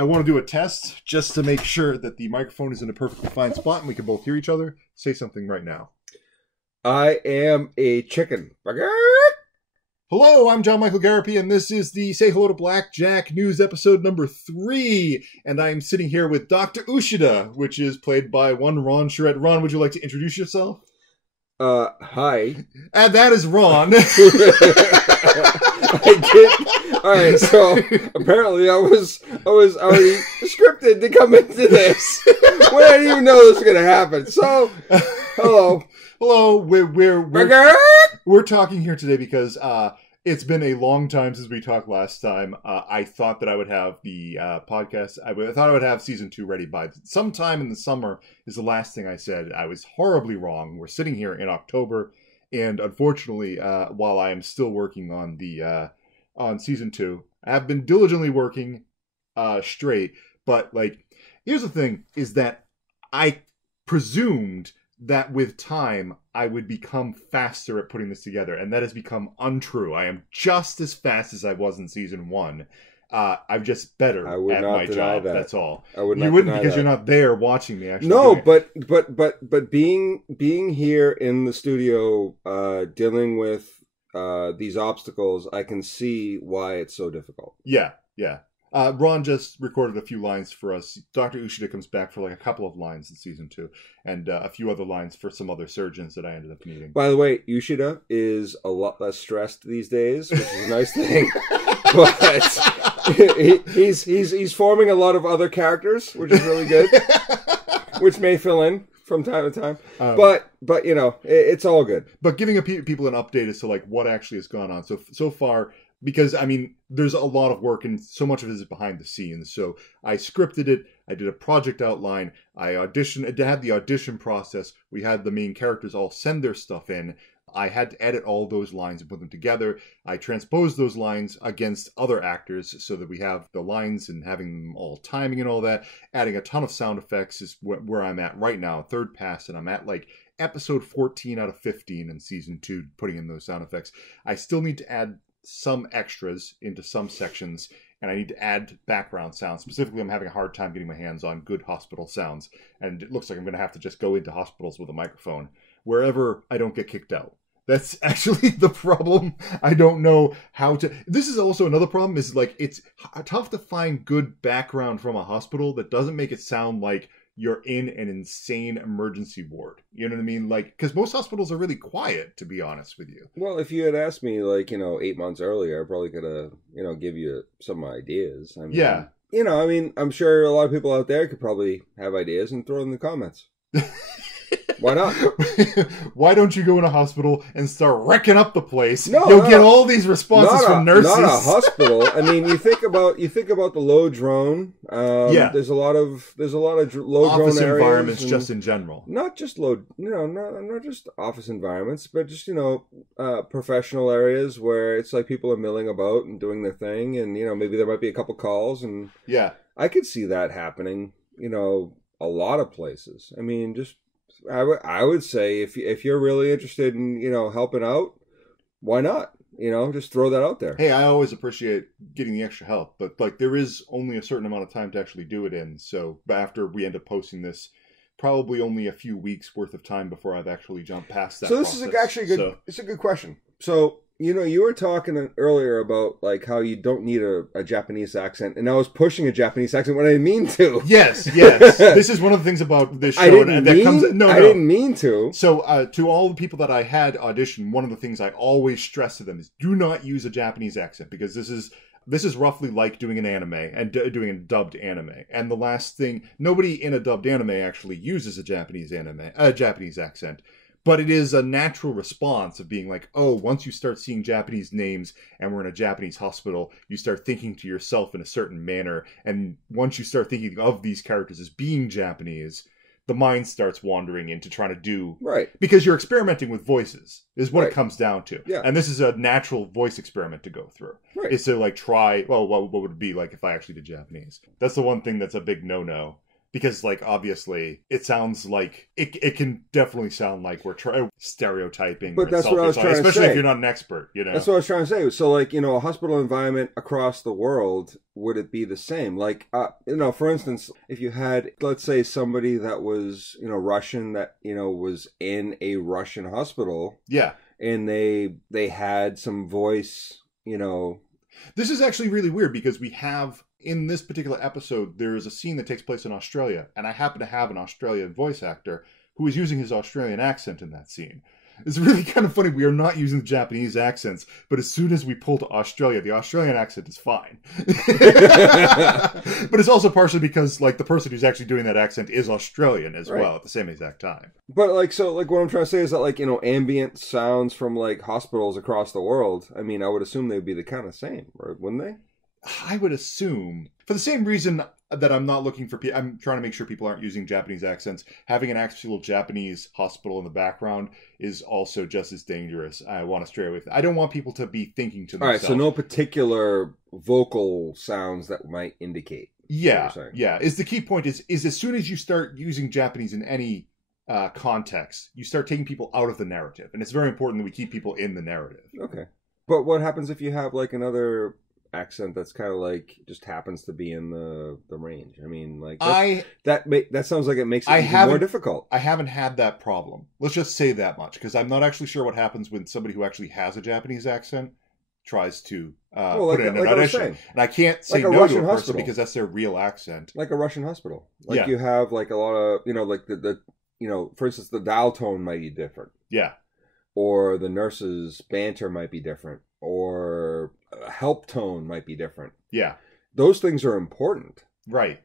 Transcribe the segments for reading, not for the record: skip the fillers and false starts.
I want to do a test just to make sure that the microphone is in a perfectly fine spot and we can both hear each other. Say something right now. I am a chicken. Hello, I'm John Michael Garapi, and this is the Say Hello to Blackjack News episode number 3. And I'm sitting here with Dr. Ushida, which is played by one Ron Charette. Ron, would you like to introduce yourself? Hi. And that is Ron. All right, so apparently I was already scripted to come into this when I didn't even know this was going to happen. So, hello. Hello, we're talking here today because it's been a long time since we talked last time. I thought that I would have the podcast. I thought I would have season 2 ready by sometime in the summer. Is the last thing I said. I was horribly wrong. We're sitting here in October, and unfortunately, while I am still working on the on season 2, I have been diligently working straight. But here's the thing: is that I presumed that with time, I would become faster at putting this together. And that has become untrue. I am just as fast as I was in season 1. I'm just better at my job. That's all. I would not. You wouldn't because you're not there watching me, actually. No, but being here in the studio, dealing with these obstacles, I can see why it's so difficult. Yeah. Ron just recorded a few lines for us. Dr. Ushida comes back for a couple of lines in season 2, and a few other lines for some other surgeons that I ended up meeting. By the way, Ushida is a lot less stressed these days, which is a nice thing. But he's forming a lot of other characters, which is really good, which may fill in from time to time. But you know, it's all good. But giving people an update as to what actually has gone on so far. Because, I mean, there's a lot of work and so much of it is behind the scenes. So I scripted it. I did a project outline. I had the audition process. We had the main characters all send their stuff in. I had to edit all those lines and put them together. I transposed those lines against other actors so that we have the lines and having them all timing and all that. Adding a ton of sound effects is where I'm at right now. Third pass, and I'm at episode 14 out of 15 in season 2, putting in those sound effects. I still need to add some extras into some sections, and I need to add background sounds. Specifically, I'm having a hard time getting my hands on good hospital sounds, and it looks like I'm going to have to just go into hospitals with a microphone wherever I don't get kicked out. That's actually the problem. I don't know how to... This is also another problem, is it's tough to find good background from a hospital that doesn't make it sound like you're in an insane emergency ward. You know what I mean? Because most hospitals are really quiet, to be honest with you. Well, if you had asked me, 8 months earlier, I probably could have, give you some ideas. I mean, yeah. I'm sure a lot of people out there could probably have ideas and throw it in the comments. Why not? Why don't you go in a hospital and start wrecking up the place? You'll get all these responses from nurses. Not a hospital. I mean, you think about the low drone. There's a lot of low drone office areas environments, just in general. Not just not just office environments, but just professional areas where it's people are milling about and doing their thing, and maybe there might be a couple calls, and I could see that happening. A lot of places. I mean, just. I would say if you're really interested in helping out, why not? Just throw that out there. Hey, I always appreciate getting the extra help, but there is only a certain amount of time to actually do it in. So after we end up posting this, probably only a few weeks worth of time before I've actually jumped past that. So this process. Is actually good. It's a good question. So. You were talking earlier about how you don't need a Japanese accent, and I was pushing a Japanese accent when I didn't mean to. Yes. This is one of the things about this show. I didn't mean to. So to all the people that I had audition, one of the things I always stress to them is do not use a Japanese accent, because this is roughly like doing an anime and doing a dubbed anime. And the last thing, nobody in a dubbed anime actually uses a Japanese accent. But it is a natural response of being once you start seeing Japanese names and we're in a Japanese hospital, you start thinking to yourself in a certain manner. And once you start thinking of these characters as being Japanese, the mind starts wandering into trying to do... Right. Because you're experimenting with voices, is what it comes down to. Yeah. And this is a natural voice experiment to go through. Right. It's to try, what would it be like if I actually did Japanese? That's the one thing that's a big no-no. Because, like, obviously, it sounds like it can definitely sound like we're stereotyping. But that's what I was trying to say. Especially if you're not an expert, you know. That's what I was trying to say. So, like, you know, a hospital environment across the world, would it be the same? Like, you know, for instance, if you had, let's say, somebody that was, you know, Russian that, you know, was in a Russian hospital. Yeah. And they had some voice, you know. This is actually really weird because we have, in this particular episode, there is a scene that takes place in Australia, and I happen to have an Australian voice actor who is using his Australian accent in that scene. It's really kind of funny. We are not using the Japanese accents, but as soon as we pull to Australia, the Australian accent is fine. But it's also partially because, like, the person who's actually doing that accent is Australian as well at the same exact time. But, like, so, like, what I'm trying to say is that, like, you know, ambient sounds from, like, hospitals across the world, I mean, I would assume they would be the kind of same, right? Wouldn't they? I would assume, for the same reason that I'm not looking for I'm trying to make sure people aren't using Japanese accents. Having an actual Japanese hospital in the background is also just as dangerous. I want to stray away. I don't want people to be thinking to themselves. All right, so no particular vocal sounds that might indicate. Yeah, yeah. Is the key point is as soon as you start using Japanese in any context, you start taking people out of the narrative, and it's very important that we keep people in the narrative. Okay, but what happens if you have like another accent that's kind of like just happens to be in the range? I mean, like that sounds like it makes it even more difficult. I haven't had that problem. Let's just say that much, because I'm not actually sure what happens when somebody who actually has a Japanese accent tries to put it in an audition. And I can't say no to a person because that's their real accent. Like a Russian hospital. Like you have like a lot of, you know, like the you know, for instance, the dial tone might be different. Yeah. Or the nurse's banter might be different. Or help tone might be different. Yeah. Those things are important. Right.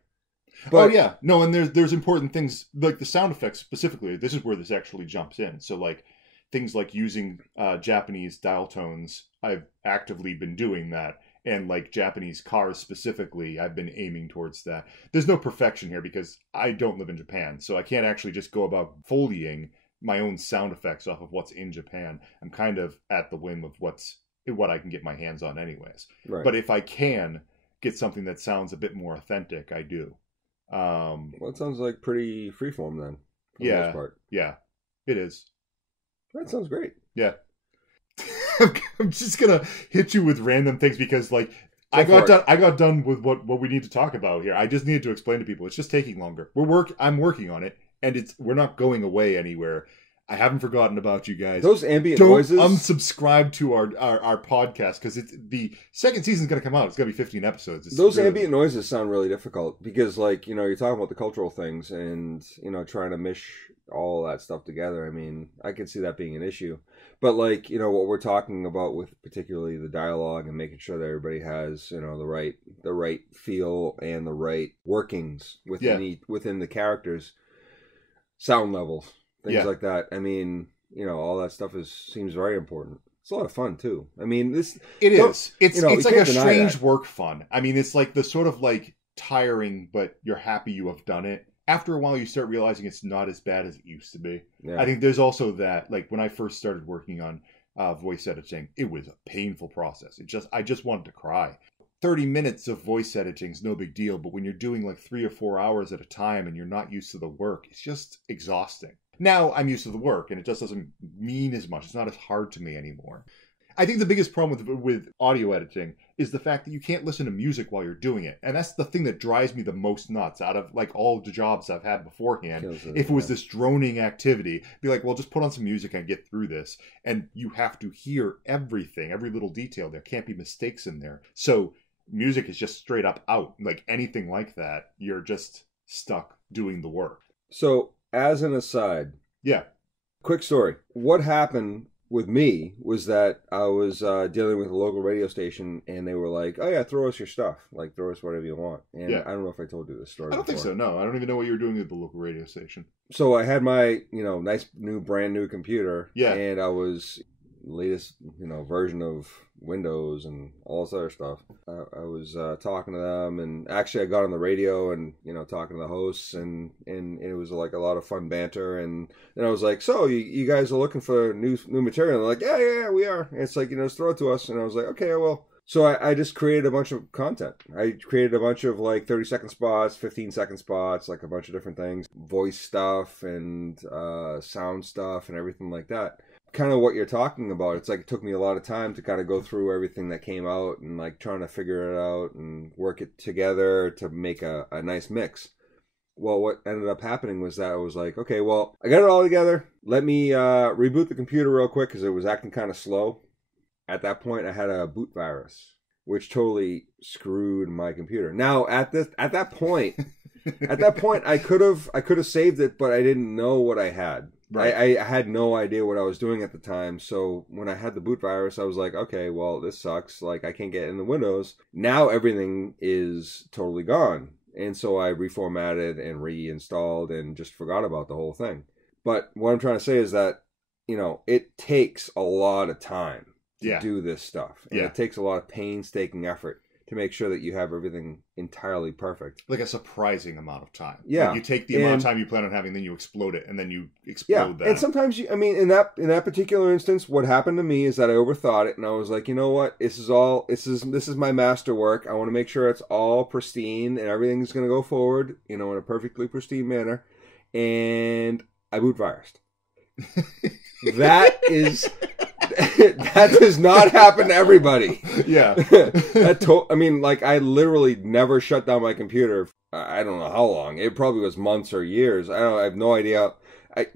But, no, and there's important things, like the sound effects specifically. This is where this actually jumps in. So, like, things like using Japanese dial tones, I've actively been doing that. And, like, Japanese cars specifically, I've been aiming towards that. There's no perfection here because I don't live in Japan. So I can't actually just go about Foleying my own sound effects off of what's in Japan. I'm kind of at the whim of what I can get my hands on anyways. Right. But if I can get something that sounds a bit more authentic, I do. Well, it sounds like pretty freeform then. For the most part. Yeah, it is. That sounds great. Yeah. I'm just gonna hit you with random things because, like, I got done with what we need to talk about here. I just needed to explain to people. It's just taking longer. I'm working on it, and we're not going away anywhere. I haven't forgotten about you guys. Those ambient noises. Don't unsubscribe to our podcast because the second season's going to come out. It's going to be 15 episodes. Those ambient noises sound really difficult because, like, you know, you're talking about the cultural things and, you know, trying to mesh all that stuff together. I mean, I can see that being an issue. But, like, you know, what we're talking about with particularly the dialogue and making sure that everybody has, you know, the right feel and the right workings within the characters, sound levels. Things like that. I mean, you know, all that stuff seems very important. It's a lot of fun too. I mean, It's like a strange work fun. I mean, it's like the sort of like tiring, but you're happy you have done it. After a while, you start realizing it's not as bad as it used to be. Yeah. I think there's also that, like, when I first started working on voice editing, it was a painful process. I just wanted to cry. 30 minutes of voice editing is no big deal, but when you're doing like 3 or 4 hours at a time and you're not used to the work, it's just exhausting. Now I'm used to the work and it just doesn't mean as much. It's not as hard to me anymore. I think the biggest problem with audio editing is the fact that you can't listen to music while you're doing it. And that's the thing that drives me the most nuts out of like all the jobs I've had beforehand. If it was this droning activity, be like, well, just put on some music and get through this. And you have to hear everything, every little detail. There can't be mistakes in there. So music is just straight up out. Like anything like that, you're just stuck doing the work. So, as an aside, quick story. What happened with me was that I was dealing with a local radio station, and they were like, "Oh yeah, throw us your stuff. Like, throw us whatever you want." And I don't know if I told you this story. I don't think so. No, I don't even know what you were doing at the local radio station. So I had my, you know, nice new brand new computer, and I was latest, you know, version of Windows and all this other stuff. I was talking to them, and actually I got on the radio and, you know, talking to the hosts, and it was like a lot of fun banter. And then I was like, "So you guys are looking for new material?" And they're like, yeah, we are. And it's like, you know, just throw it to us. And I was like, "Okay, well, So I just created a bunch of content. I created a bunch of like 30-second spots, 15-second spots, like a bunch of different things, voice stuff and sound stuff and everything like that. Kind of what you're talking about. It's like it took me a lot of time to kind of go through everything that came out and like trying to figure it out and work it together to make a nice mix. Well, what ended up happening was that I was like, okay, well, I got it all together. Let me reboot the computer real quick because it was acting kind of slow. At that point, I had a boot virus, which totally screwed my computer. Now, at that point, I could have saved it, but I didn't know what I had. Right. I had no idea what I was doing at the time. So when I had the boot virus, I was like, okay, well, this sucks. Like, I can't get in the Windows. Now everything is totally gone. And so I reformatted and reinstalled and just forgot about the whole thing. But what I'm trying to say is that, it takes a lot of time to do this stuff. And it takes a lot of painstaking effort to make sure that you have everything entirely perfect. Like a surprising amount of time. Yeah. Like you take the amount of time you plan on having, then you explode it, and then you explode that. And sometimes, in that particular instance, what happened to me is that I overthought it, and I was like, you know what? This is my masterwork. I want to make sure it's all pristine, and everything's going to go forward, in a perfectly pristine manner. And I boot virused. That does not happen to everybody. Yeah. I literally never shut down my computer. I don't know how long. It probably was months or years. I have no idea. I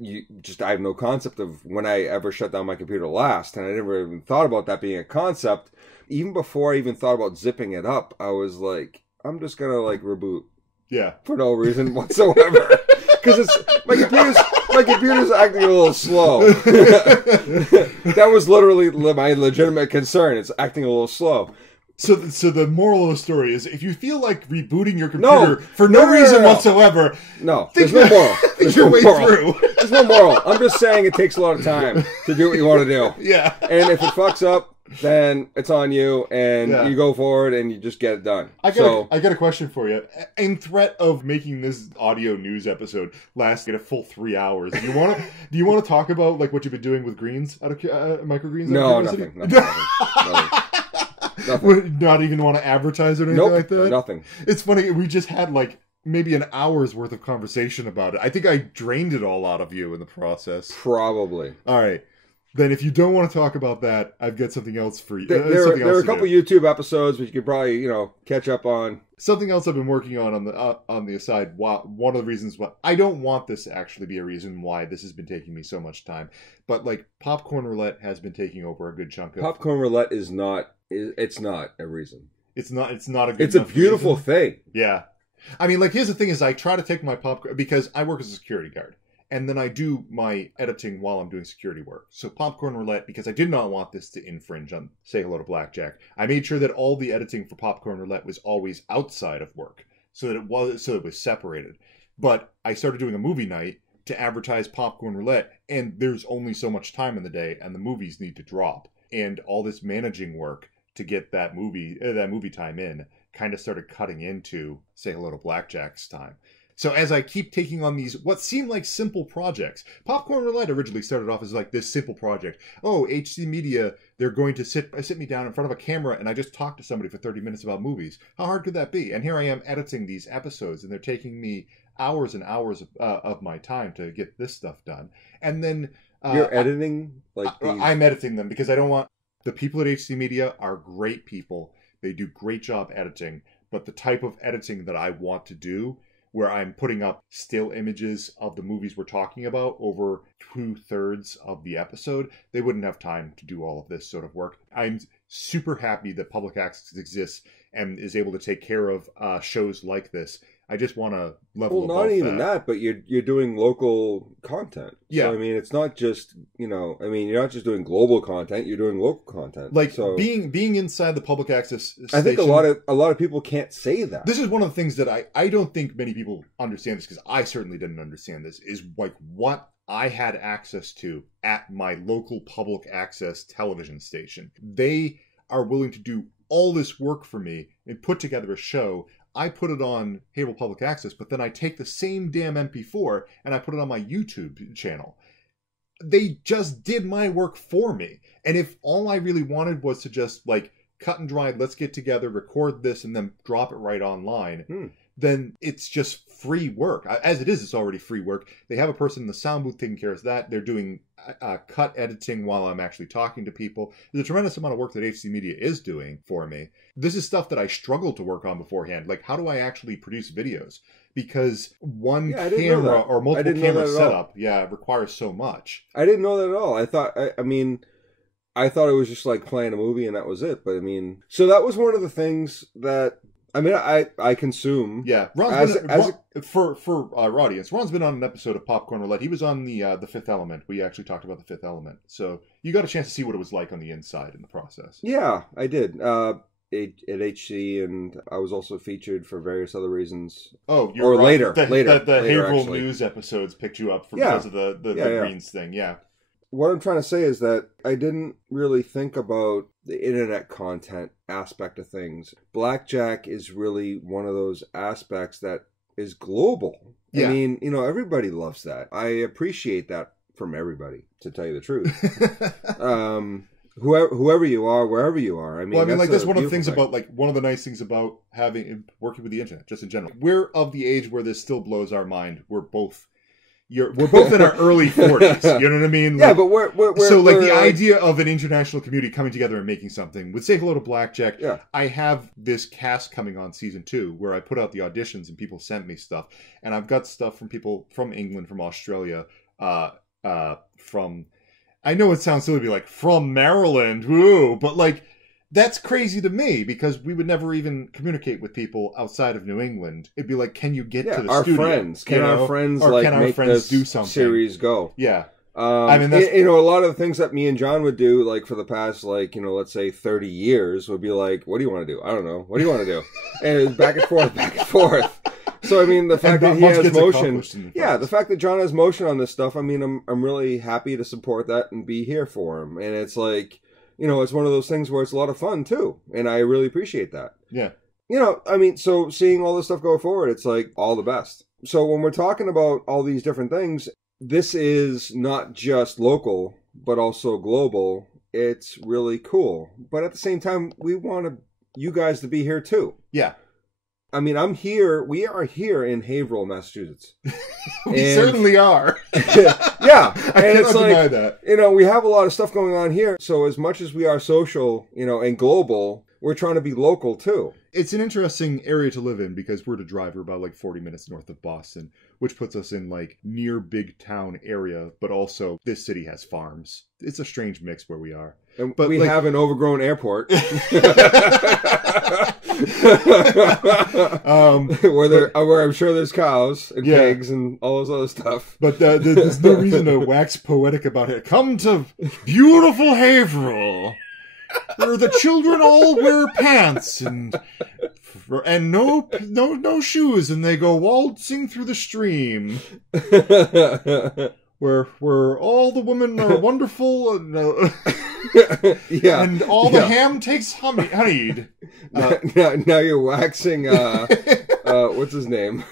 have no concept of when I ever shut down my computer last. And I never even thought about that being a concept. Even before I even thought about zipping it up, I was like, I'm just going to reboot. Yeah. For no reason whatsoever. Because my computer's acting a little slow. That was literally my legitimate concern. It's acting a little slow. So the moral of the story is, if you feel like rebooting your computer for no reason whatsoever, there's no moral. There's no moral. Through. There's no moral. I'm just saying it takes a lot of time to do what you want to do. Yeah. And if it fucks up, then it's on you, and you go forward and you just get it done. I got a question for you. In threat of making this audio news episode last a full 3 hours, do you want to talk about what you've been doing with greens out of microgreens? No, nothing. Not even want to advertise or anything like that? Nothing. It's funny, we just had maybe an hour's worth of conversation about it. I think I drained it all out of you in the process. Probably. All right. Then if you don't want to talk about that, I've got something else for you. There are a couple YouTube episodes which you could probably, catch up on. Something else I've been working on the aside. One of the reasons why I don't want this to actually be a reason why this has been taking me so much time. But popcorn roulette has been taking over a good chunk of popcorn roulette is not. It's not a reason. It's not a good. It's a beautiful thing. Yeah. I mean, here's the thing: is I try to take my popcorn because I work as a security guard. And then I do my editing while I'm doing security work. So popcorn roulette, because I did not want this to infringe on Say Hello to Blackjack, I made sure that all the editing for popcorn roulette was always outside of work, so that it was separated. But I started doing a movie night to advertise popcorn roulette, and there's only so much time in the day, and the movies need to drop. And all this managing work to get that movie time in kind of started cutting into Say Hello to Blackjack's time. So as I keep taking on these, what seem like simple projects, Popcorn Roulette originally started off as this simple project. Oh, HC Media, they're going to sit me down in front of a camera and I just talk to somebody for 30 minutes about movies. How hard could that be? And here I am editing these episodes, and they're taking me hours and hours of my time to get this stuff done. And then you're editing I'm editing them because I don't want the people at HC Media are great people. They do great job editing, but the type of editing that I want to do, where I'm putting up still images of the movies we're talking about over 2/3 of the episode, they wouldn't have time to do all of this sort of work. I'm super happy that public access exists and is able to take care of shows like this. I just want to level above that. Well, not even that, but you're doing local content. Yeah. So, I mean, it's not just, you're not just doing global content, you're doing local content. Being inside the public access station, I think a lot of people can't say that. This is one of the things that I don't think many people understand this, because I certainly didn't understand this, is what I had access to at my local public access television station. They are willing to do all this work for me and put together a show. I put it on Haverhill Public Access, but then I take the same damn MP4 and I put it on my YouTube channel. They just did my work for me. And if all I really wanted was to just cut and dried, let's get together, record this, and then drop it right online, then it's just free work. As it is, it's already free work. They have a person in the sound booth taking care of that. They're doing cut editing while I'm actually talking to people. There's a tremendous amount of work that HC Media is doing for me. This is stuff that I struggled to work on beforehand. Like, how do I actually produce videos? Because one camera or multiple camera setup, requires so much. I didn't know that at all. I thought, I thought it was just like playing a movie and that was it. But I mean, so that was one of the things that, I mean, I consume. Yeah, for our audience, Ron's been on an episode of Popcorn Roulette. He was on the Fifth Element. We actually talked about the Fifth Element, so you got a chance to see what it was like on the inside in the process. Yeah, I did. At HC, and I was also featured for various other reasons. Oh, you're right. later. The Haverhill actually. News episodes picked you up because of the Greens thing. Yeah. What I'm trying to say is that I didn't really think about the internet content aspect of things. Blackjack is really one of those aspects that is global. Yeah. I mean, everybody loves that. I appreciate that from everybody, to tell you the truth. Whoever you are, wherever you are. I mean, that's one of the things about, like, one of the nice things about working with the internet, just in general. We're of the age where this still blows our mind. We're both in our early 40s. You know what I mean? Like, yeah, but we're the idea of an international community coming together and making something. With Say Hello to Blackjack, I have this cast coming on season 2 where I put out the auditions and people sent me stuff, and I've got stuff from people from England, from Australia, from. I know it sounds silly to be like, from Maryland, woo, but like, that's crazy to me because we would never even communicate with people outside of New England. It'd be like, can you get to the our studio? Friends. Can our friends make this do something? Series go? Yeah. I mean, that's... a lot of the things that me and John would do, like, for the past, like, let's say 30 years, would be like, what do you want to do? I don't know. What do you want to do? And it was back and forth, back and forth. So, I mean, the fact that he has motion... the fact that John has motion on this stuff, I mean, I'm really happy to support that and be here for him. And it's like, it's one of those things where it's a lot of fun, too. And I really appreciate that. Yeah. I mean, so seeing all this stuff go forward, it's like all the best. So when we're talking about all these different things, this is not just local, but also global. It's really cool. But at the same time, we want you guys to be here, too. Yeah. I mean, we are here in Haverhill, Massachusetts. We certainly are. Yeah. I cannot deny that. We have a lot of stuff going on here. So as much as we are social, and global, we're trying to be local too. It's an interesting area to live in because we're to drive. We're about like 40 minutes north of Boston, which puts us in like near big town area, but also this city has farms. It's a strange mix where we are. But we have an overgrown airport. Where I'm sure there's cows and pigs and all this other stuff. But there's no reason to wax poetic about it. Come to beautiful Haverhill, where the children all wear pants and no shoes, and they go waltzing through the stream. Where all the women are wonderful and and all the ham takes honeyed. Now you're waxing what's his name?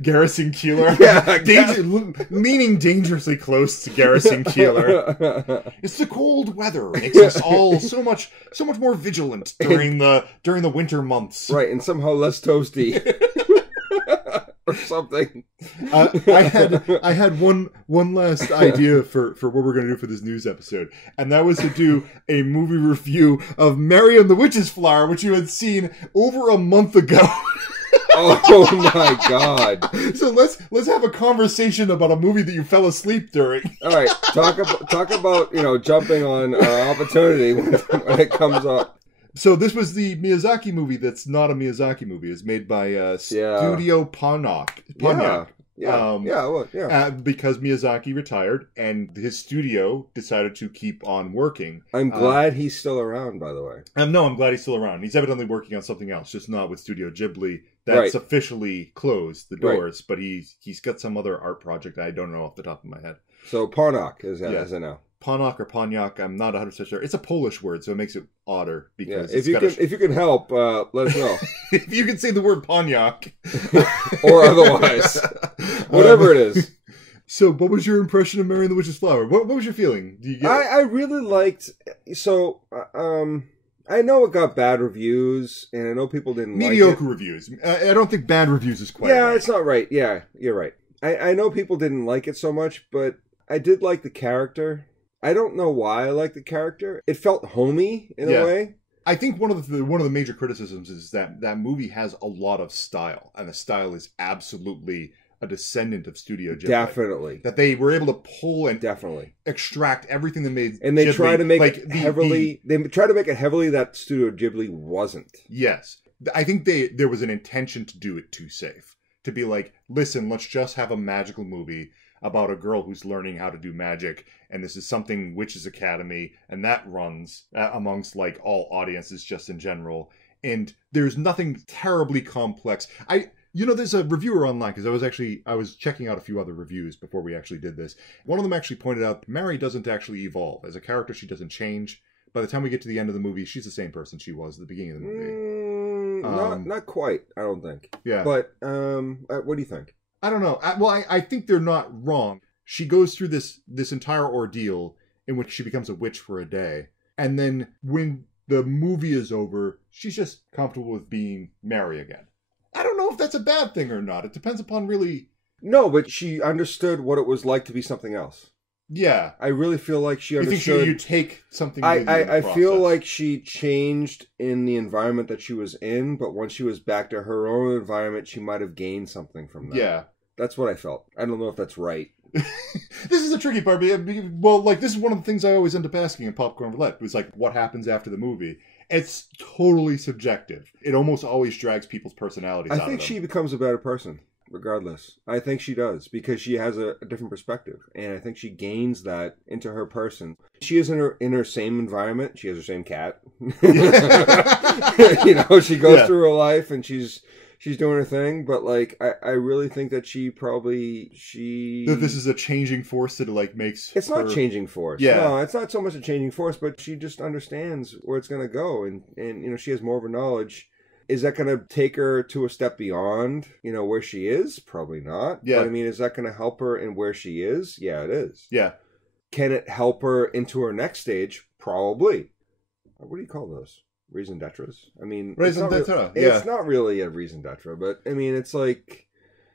Garrison Keillor. Yeah, leaning dangerously close to Garrison Keillor. It's the cold weather makes us all so much more vigilant during the winter months. Right, and somehow less toasty. Or something. I had one last idea for what we're going to do for this news episode, and that was to do a movie review of Mary and the Witch's Flower, which you had seen over a month ago. Oh my God! So let's have a conversation about a movie that you fell asleep during. All right, talk about jumping on our opportunity when it comes up. So this was the Miyazaki movie that's not a Miyazaki movie. It's made by Studio Ponyak. Because Miyazaki retired and his studio decided to keep on working. I'm glad he's still around, by the way. No, I'm glad he's still around. He's evidently working on something else, just not with Studio Ghibli. That's officially closed the doors, but he's got some other art project I don't know off the top of my head. So Ponyak is I know. Ponyak or Ponyak, I'm not 100% sure. It's a Polish word, so it makes it odder. Because if you can help, let us know. If you can say the word Ponyak. Or otherwise. Whatever it is. So, what was your impression of Mary and the Witch's Flower? What was your feeling? I really liked... So, I know it got bad reviews, and I know people didn't mediocre reviews. I don't think bad reviews is quite right. It's not right. Yeah, you're right. I know people didn't like it so much, but I did like the character. I don't know why I like the character. It felt homey in a way. I think one of the major criticisms is that movie has a lot of style, and the style is absolutely a descendant of Studio Ghibli. Definitely. That they were able to pull and extract everything that made and they Ghibli, try to make it heavily. They try to make it heavily that Studio Ghibli wasn't. Yes, I think there was an intention to do it too safe. To be like, listen, let's just have a magical movie about a girl who's learning how to do magic, and this is something Witches Academy, and that runs amongst like all audiences just in general. And there's nothing terribly complex. There's a reviewer online, because I was checking out a few other reviews before we actually did this. One of them actually pointed out Mary doesn't actually evolve. As a character, she doesn't change. By the time we get to the end of the movie, she's the same person she was at the beginning of the movie. Not quite, I don't think. Yeah. But what do you think? I don't know. I think they're not wrong. She goes through this entire ordeal in which she becomes a witch for a day. And then when the movie is over, she's just comfortable with being Mary again. I don't know if that's a bad thing or not. It depends upon really... No, but she understood what it was like to be something else. Yeah. I really feel like she understood... You think you take something with you in the I process. feel like she changed in the environment that she was in, but once she was back to her own environment, she might have gained something from that. Yeah. That's what I felt. I don't know if that's right. This is a tricky part. Well, like, this is one of the things I always end up asking in Popcorn Roulette. It's like, what happens after the movie? It's totally subjective. It almost always drags people's personalities out of them. I think she becomes a better person, regardless. I think she does, because she has a different perspective. And I think she gains that into her person. She is in her same environment. She has her same cat. She goes through her life, and she's doing her thing, but like I really think that that this is a changing force that like makes it's her... not changing force. Yeah. No, it's not so much a changing force, but she just understands where it's gonna go, and she has more of a knowledge. Is that gonna take her to a step beyond, where she is? Probably not. Yeah. But I mean, is that gonna help her in where she is? Yeah, it is. Yeah. Can it help her into her next stage? Probably. What do you call those? Raison d'etres. I mean, Raison d'etre. It's not really a raison d'etre, but I mean, it's like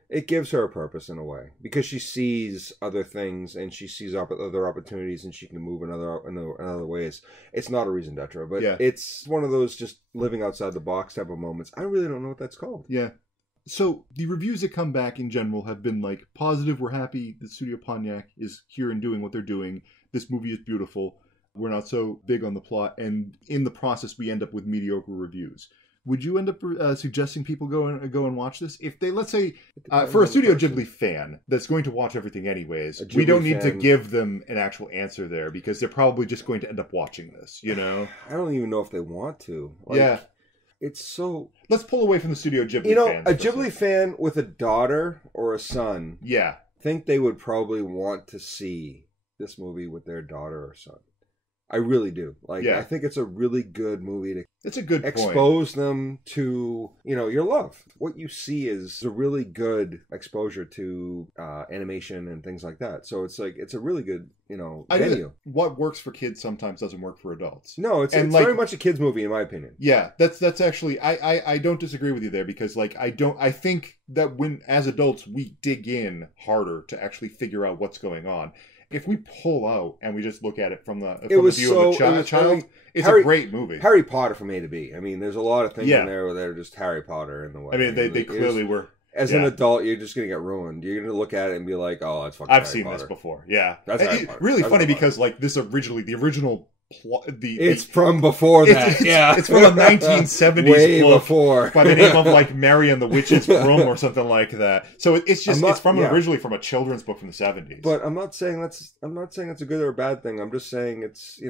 it gives her a purpose in a way, because she sees other things and she sees other opportunities, and she can move in other ways. It's not a raison d'etre, but it's one of those just living outside the box type of moments. I really don't know what that's called. Yeah. So the reviews that come back in general have been like positive. We're happy that Studio Pontiac is here and doing what they're doing. This movie is beautiful. We're not so big on the plot, and in the process, we end up with mediocre reviews. Would you end up suggesting people go and watch this? If they, let's say, for a Studio Ghibli fan that's going to watch everything anyways, we don't need to give them an actual answer there, because they're probably just going to end up watching this, I don't even know if they want to. It's so... Let's pull away from the Studio Ghibli fans. A Ghibli fan with a daughter or a son, I think they would probably want to see this movie with their daughter or son. I really do. I think it's a really good movie to it's a good expose them to, your love. What you see is a really good exposure to animation and things like that. So it's a really good, venue. What works for kids sometimes doesn't work for adults. No, it's very much a kids movie in my opinion. Yeah, that's actually I don't disagree with you there, because I think that when as adults we dig in harder to actually figure out what's going on. If we pull out and we just look at it from the view of a child, it's a great movie. Harry Potter from A to B. I mean, there's a lot of things in there that are just Harry Potter in the way. I mean, they clearly were. As an adult, you're just going to get ruined. You're going to look at it and be like, "Oh, that's fucking." I've seen this before. Yeah, that's Harry Potter. Really funny because the original. It's from before that. It's from a 1970s way book before by the name of Mary and the Witch's Broom or something like that. So it's originally from a children's book from the 70s. But I'm not saying it's a good or a bad thing. I'm just saying it's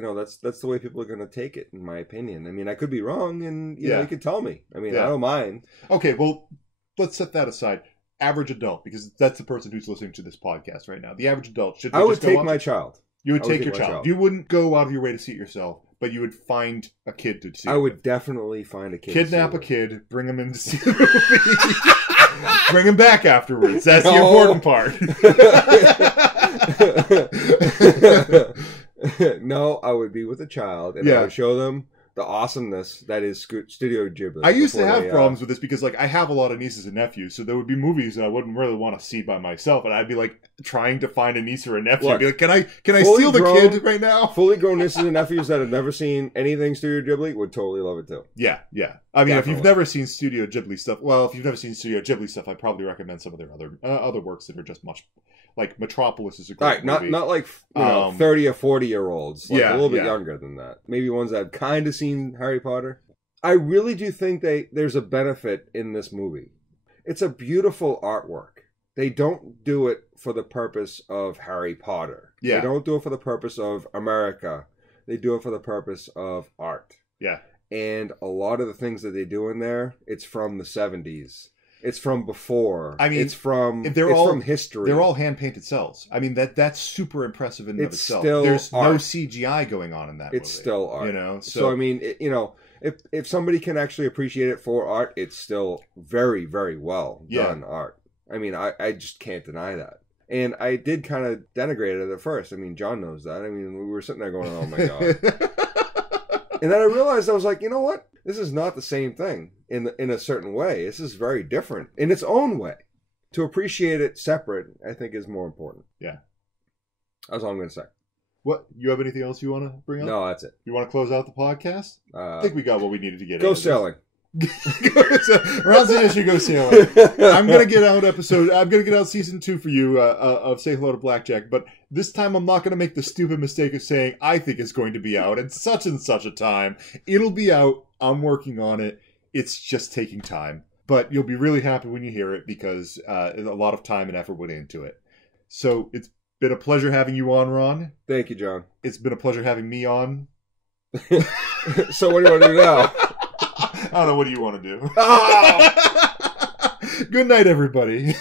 that's the way people are going to take it, in my opinion. I mean, I could be wrong, and you could tell me. I mean, I don't mind. Okay, well, let's set that aside. Average adult, because that's the person who's listening to this podcast right now. The average adult should. I would take my child. You would take your child. You wouldn't go out of your way to see it yourself, but you would find a kid to see it. I would definitely find a kid. Kidnap a kid, bring him in to see the movie. Bring him back afterwards. That's the important part. No, I would be with a child, and I would show them the awesomeness that is Studio Ghibli. I used to have problems with this because, like, I have a lot of nieces and nephews, so there would be movies that I wouldn't really want to see by myself, and I'd be like trying to find a niece or a nephew. I'd be like, can I steal the kid right now? Fully grown nieces and nephews that have never seen anything Studio Ghibli would totally love it too. Yeah. I mean, Definitely. If you've never seen Studio Ghibli stuff, I'd probably recommend some of their other works that are just much. Like Metropolis is a great movie. Not like 30 or 40-year-olds. Like a little bit younger than that. Maybe ones that have kind of seen Harry Potter. I really do think there's a benefit in this movie. It's a beautiful artwork. They don't do it for the purpose of Harry Potter. Yeah. They don't do it for the purpose of America. They do it for the purpose of art. Yeah. And a lot of the things that they do in there, it's from the 70s. It's from before. I mean, it's from history. They're all hand-painted cells. I mean, that's super impressive in and of itself. There's art. No CGI going on in that movie. It's still art. You know? So I mean, if somebody can actually appreciate it for art, it's still very, very well done art. I mean, I just can't deny that. And I did kind of denigrate it at first. I mean, John knows that. I mean, we were sitting there going, oh my God. And then I realized, I was like, you know what? This is not the same thing in a certain way. This is very different in its own way. To appreciate it separate, I think, is more important. Yeah. That's all I'm going to say. What? You have anything else you want to bring up? No, that's it. You want to close out the podcast? I think we got what we needed to get. Go sailing. Round the issue, go sailing. I'm gonna get out season 2 for you of Say Hello to Blackjack, but this time I'm not gonna make the stupid mistake of saying I think it's going to be out at such and such a time. It'll be out. I'm working on it. It's just taking time, but you'll be really happy when you hear it because a lot of time and effort went into it. So it's been a pleasure having you on, Ron. Thank you, John. It's been a pleasure having me on. So what do you want to do now? I don't know. What do you want to do? Oh! Good night, everybody.